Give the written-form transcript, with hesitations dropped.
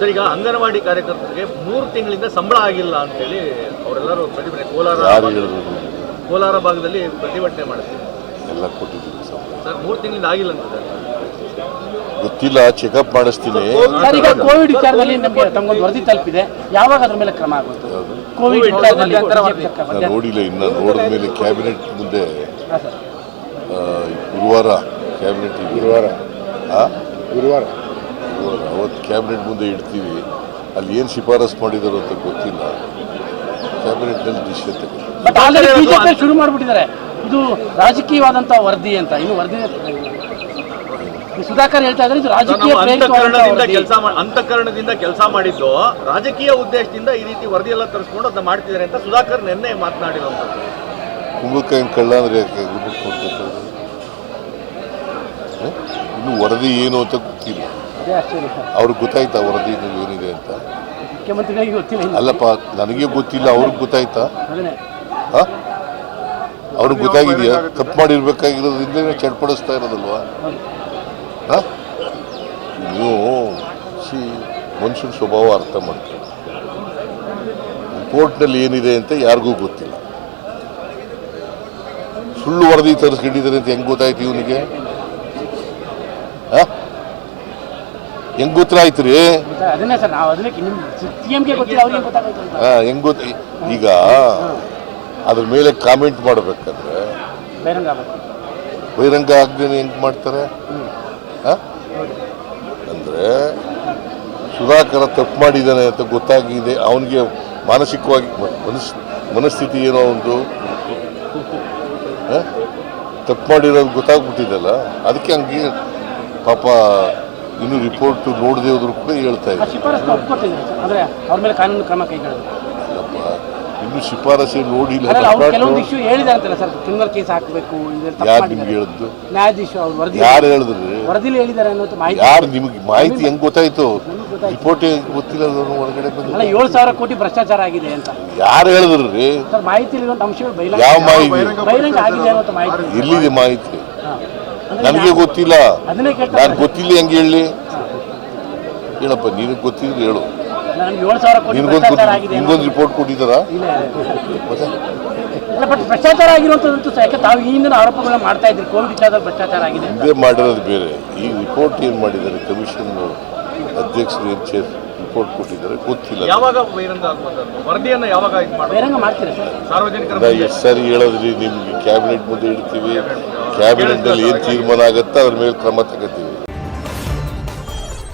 Sir, ಈಗ ಅಂಗನವಾಡಿ ಕಾರ್ಯಕರ್ತರಿಗೆ 3 ತಿಂಗಳಿಂದ ಸಂಬಳ ಆಗಿಲ್ಲ ಅಂತೇಳಿ ಅವರೆಲ್ಲರೂ ಪ್ರತಿಭಟನೆ ಕೋಲಾರ ಭಾಗದಲ್ಲಿ ಪ್ರತಿಭಟನೆ ಮಾಡ್ತಾರೆ. ಎಲ್ಲ ಕೊಟ್ಟಿದ್ದೀವಿ ಸರ್, 3 ತಿಂಗಳಿಂದ ಆಗಿಲ್ಲ ಅಂತ ಗೊತ್ತಿಲ್ಲ, ಚೆಕಪ್ ಮಾಡಿಸ್ತೀನಿ. ಸರ್, ಈಗ ಕೋವಿಡ್ ವಿಚಾರದಲ್ಲಿ ನಮಗೆ ತಮಗೊಂದು ವರದಿ ತಲುಪಿದೆ, ಯಾವಾಗ ಅದ್ರ ಮೇಲೆ ಕ್ರಮ ಆಗುತ್ತೆ? ಕೋವಿಡ್ ವಿಚಾರದಲ್ಲಿ ನೋಡಿಲ್ಲ, ಇನ್ನು ನೋಡಿದ ಮೇಲೆ ಕ್ಯಾಬಿನೆಟ್ ಮುಂದೆ ಗುರುವಾರ ಕ್ಯಾಬಿನೆಟ್ ಗುರುವಾರ ಅವತ್ತು ಕ್ಯಾಬಿನೆಟ್ ಮುಂದೆ ಇಡ್ತೀವಿ. ಅಲ್ಲಿ ಏನು ಶಿಫಾರಸು ಮಾಡಿದಾರೋ ಅಂತ ಗೊತ್ತಿಲ್ಲ. ಕ್ಯಾಬಿನೆಟ್ನಲ್ಲಿ ಡಿಸಿಷನ್ ತಗೊಂಡು ಬಿಜೆಪಿ ಶುರು ಮಾಡಿಬಿಟ್ಟಿದ್ದಾರೆ, ಇದು ರಾಜಕೀಯವಾದಂತಹ ವರದಿ ಅಂತ. ಇನ್ನು ವರದಿ ಸುಧಾಕರ್ ಹೇಳ್ತಾ ಇದ್ದಾರೆ, ಇದು ರಾಜಕೀಯ ಅಂತಃಕರಣದಿಂದ ಕೆಲಸ ಮಾಡಿದ್ದು ರಾಜಕೀಯ ಉದ್ದೇಶದಿಂದ ಈ ರೀತಿ ವರದಿ ಎಲ್ಲ ತರಿಸ್ಕೊಂಡು ಅದನ್ನ ಮಾಡ್ತಿದ್ದಾರೆ ಅಂತ ಸುಧಾಕರ್ ನಿನ್ನೆ ಮಾತನಾಡಿರೋದು. ಕುಂಭಕಾಯಿ ಕಳ್ಳ ಅಂದ್ರೆ ಇನ್ನು ವರದಿ ಏನು ಅಂತ ಗೊತ್ತಿಲ್ಲ. ಅವ್ರಿಗೆ ಗೊತ್ತಾಯ್ತಾ ವರದಿ ಏನಿದೆ ಅಂತ? ಮುಖ್ಯಮಂತ್ರಿಗಳಿಗೆ ಗೊತ್ತಿಲ್ಲ. ಅಲ್ಲಪ್ಪ, ನನಗೆ ಗೊತ್ತಿಲ್ಲ, ಅವ್ರಿಗೆ ಗೊತ್ತಾಯ್ತಾ? ಅವ್ರಿಗೆ ಗೊತ್ತಾಗಿದೆಯಾ? ತಪ್ಪು ಮಾಡಿರ್ಬೇಕಾಗಿರೋದ್ರಿಂದ ಚಡ್ಪಡಿಸ್ತಾ ಇರೋದಲ್ವಾ? ನೀವು ಮನುಷ್ಯನ ಸ್ವಭಾವ ಅರ್ಥ ಮಾಡ್ತೀವಿ. ರಿಪೋರ್ಟ್ನಲ್ಲಿ ಏನಿದೆ ಅಂತ ಯಾರಿಗೂ ಗೊತ್ತಿಲ್ಲ. ಸುಳ್ಳು ವರದಿ ತರಿಸ್ಕೊಂಡಿದ್ದಾರೆ ಅಂತ ಹೆಂಗ್ ಗೊತ್ತಾಯ್ತು ಇವನಿಗೆ? ಹೆಂಗ್ ಗೊತ್ತಾಯ್ತು ರೀ? ಹೆಂಗ್ ಗೊತ್ತ? ಈಗ ಅದ್ರ ಮೇಲೆ ಕಾಮೆಂಟ್ ಮಾಡ್ಬೇಕಾದ್ರೆ ಬಹಿರಂಗ ಆಗದೇನೆ ಹೆಂಗ್ ಮಾಡ್ತಾರೆ? ಅಂದ್ರೆ ಸುಧಾಕರ ತಪ್ಪು ಮಾಡಿದ್ದಾನೆ ಅಂತ ಗೊತ್ತಾಗಿದೆ. ಅವನಿಗೆ ಮಾನಸಿಕವಾಗಿ ಮನಸ್ಥಿತಿ ಏನೋ ಒಂದು ತಪ್ಪು ಮಾಡಿರೋದು ಗೊತ್ತಾಗ್ಬಿಟ್ಟಿದೆಲ್ಲ, ಅದಕ್ಕೆ ಹಂಗೆ ಪಾಪ ಇನ್ನು ರಿಪೋರ್ಟ್ ನೋಡದೆ ಹೋದ್ರು ಕೂಡ ಹೇಳ್ತಾ ಇದ್ದಾರೆ. ಇನ್ನು ಶಿಫಾರಸೆ ನೋಡಿಲ್ಲ. ಯಾರು ನಿಮ್ಗೆ ಹೇಳಿದ್ದು? ಯಾರು ಹೇಳಿದ್ರಿ? ಯಾರು ನಿಮ್ಗೆ ಮಾಹಿತಿ ಹೆಂಗ್ ಗೊತ್ತಾಯ್ತು? ರಿಪೋರ್ಟ್ ಗೊತ್ತಿಲ್ಲ, ಹೊರಗಡೆ ಬಂದು 7,000 ಕೋಟಿ ಭ್ರಷ್ಟಾಚಾರ ಆಗಿದೆ ಅಂತ ಯಾರು ಹೇಳಿದ್ರಿ? ಯಾವ ಮಾಹಿತಿ? ಎಲ್ಲಿದೆ ಮಾಹಿತಿ? ನನಗೆ ಗೊತ್ತಿಲ್ಲ. ನಾನು ಗೊತ್ತಿಲ್ಲ ಹೆಂಗೆ ಹೇಳಿ? ಹೇಳಪ್ಪ, ನಿನಗೆ ಗೊತ್ತಿದ್ರೆ ಹೇಳು. ನಿನ್ಗೊಂದು ರಿಪೋರ್ಟ್ ಕೊಟ್ಟಿದ್ದಾರಾ? ಭ್ರಷ್ಟಾಚಾರ ಆಗಿರುವಂತದ್ದು ತಾವು ಈ ಹಿಂದಿನ ಆರೋಪಗಳನ್ನ ಮಾಡ್ತಾ ಇದ್ರಿ, ಕೋವಿಡ್ ವಿಚಾರದಲ್ಲಿ ಭ್ರಷ್ಟಾಚಾರ ಆಗಿದೆ. ಇದೇ ಮಾಡಿರೋದು ಬೇರೆ. ಈ ರಿಪೋರ್ಟ್ ಏನು ಮಾಡಿದ್ದಾರೆ ಕಮಿಷನ್ ಅಧ್ಯಕ್ಷರು ಏನು ರಿಪೋರ್ಟ್ ಕೊಟ್ಟಿದ್ದಾರೆ ಗೊತ್ತಿಲ್ಲ. ಯಾವಾಗ ವರದಿಯನ್ನು ಯಾವಾಗ ಬಹಿರಂಗ ಮಾಡ್ತೀರಾ ಸರ್? ಸಾರ್ವಜನಿಕರ ಎಷ್ಟು ಸಾರಿ ಹೇಳಿದ್ರಿ ನಿಮ್ಗೆ? ಕ್ಯಾಬಿನೆಟ್ ಮುಂದೆ ಇಡ್ತೀವಿ, ಕ್ಯಾಬಿನೆಟ್ ನಲ್ಲಿ ಏನು ತೀರ್ಮಾನ ಆಗುತ್ತೋ ಅದ್ರ ಮೇಲೆ ಕ್ರಮ ತಗೋತೀವಿ.